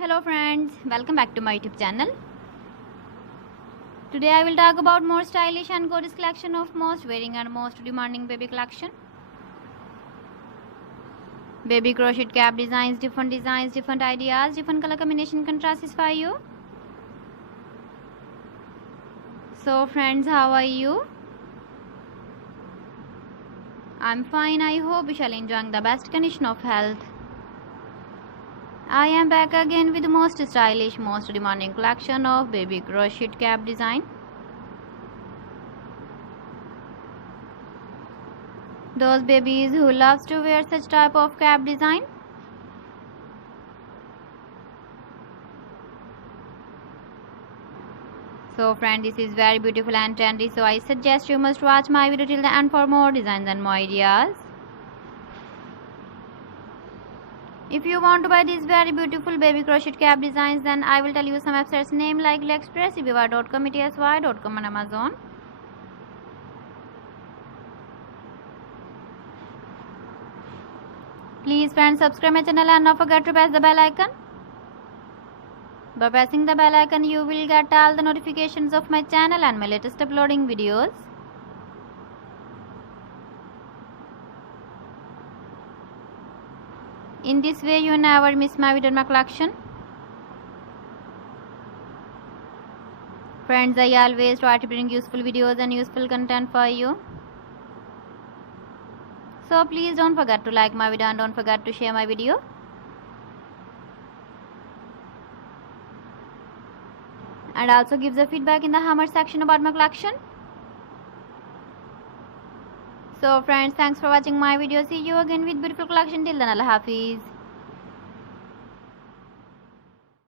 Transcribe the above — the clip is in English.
Hello friends, welcome back to my YouTube channel. Today I will talk about more stylish and gorgeous collection of most wearing and most demanding baby collection. Baby crochet cap designs, different ideas, different color combination can satisfy you. So friends, how are you? I'm fine. I hope you shall enjoy the best condition of health. I am back again with the most stylish, most demanding collection of baby crochet cap design. Those babies who loves to wear such type of cap design. So friend, this is very beautiful and trendy, so I suggest you must watch my video till the end for more designs and more ideas. If you want to buy these very beautiful baby crochet cap designs, then I will tell you some websites name like AliExpress, eBay.com, etsy.com and Amazon. Please friends, subscribe my channel and not forget to press the bell icon. By pressing the bell icon, you will get all the notifications of my channel and my latest uploading videos. In this way, you never miss my video in my collection. Friends, I always try to bring useful videos and useful content for you. So please don't forget to like my video and don't forget to share my video. And also give the feedback in the comment section about my collection. So friends, thanks for watching my video. See you again with beautiful collection. Till then, Allah Hafiz.